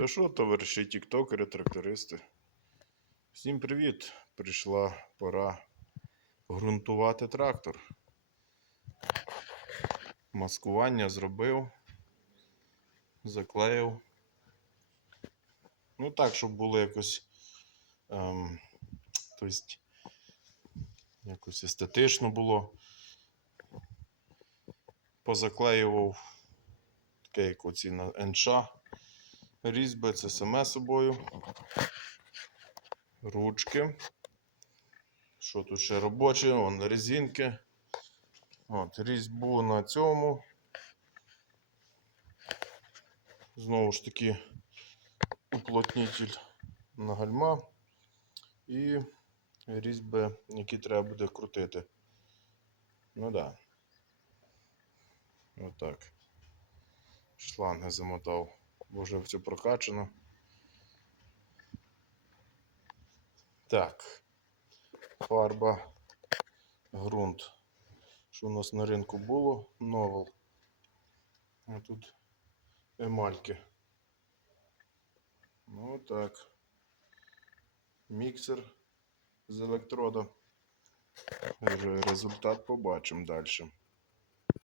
То що, товариші тіктокери, трактористи? Всім привіт! Прийшла пора ґрунтувати трактор. Маскування зробив, заклеїв. Ну так, щоб було якось. Ем, тобто, якось естетично було. Позаклеював таке, як оці на НШ. Різьби це саме собою. Ручки. Що тут ще робоче? Вон резинки. От, різьбу на цьому. Знову ж таки, уплотнитель на гальма. І різьби, які треба буде крутити. Ну. Да. Отак. Шланги замотав бо вже все прокачано. Так. Фарба, ґрунт. Що у нас на ринку було? Новел. А тут емальки. Ну так. Міксер з електрода. Ре- Результат побачимо далі.